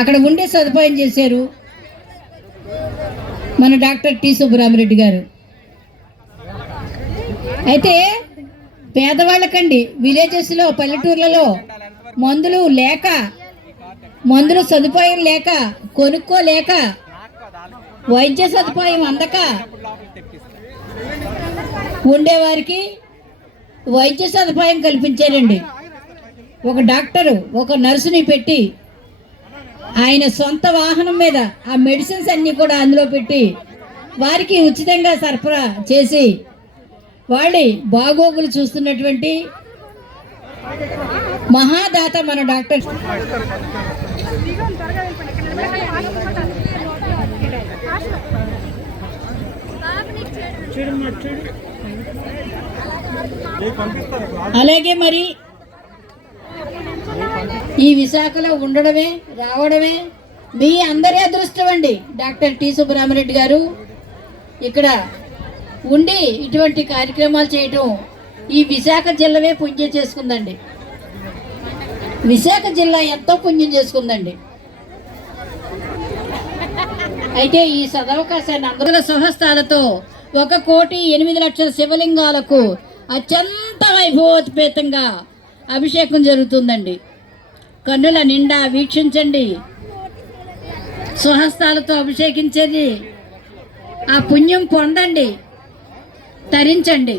అక్కడ ఉండే సదుపాయం చేశారు మన డాక్టర్ టి సుబ్బరామిరెడ్డి గారు. అయితే పేదవాళ్ళకండి విలేజెస్లో పల్లెటూర్లలో మందులు సదుపాయం లేక కొనుక్కోలేక వైద్య సదుపాయం అందక ఉండేవారికి వైద్య సదుపాయం కల్పించారండి. ఒక డాక్టరు ఒక నర్సుని పెట్టి ఆయన సొంత వాహనం మీద ఆ మెడిసిన్స్ అన్నీ కూడా అందులో పెట్టి వారికి ఉచితంగా సరఫరా చేసి వాళ్ళ బాగోగులు చూస్తున్నటువంటి మహాదాత మన డాక్టర్. అలాగే మరి ఈ విశాఖలో ఉండడమే రావడమే మీ అందరి అదృష్టం అండి. డాక్టర్ టి సుబ్బరామిరెడ్డి గారు ఇక్కడ ఉండి ఇటువంటి కార్యక్రమాలు చేయటం ఈ విశాఖ జిల్లావే పుణ్యం చేసుకుందండి. విశాఖ జిల్లా ఎంతో పుణ్యం చేసుకుందండి. అయితే ఈ సదవకాశాన్ని అందరూ స్వహస్తాలతో 1,08,00,000 శివలింగాలకు అత్యంత వైభవోపేతంగా అభిషేకం జరుగుతుందండి. కన్నుల నిండా వీక్షించండి, స్వహస్తాలతో అభిషేకించండి, ఆ పుణ్యం పొందండి, తరించండి.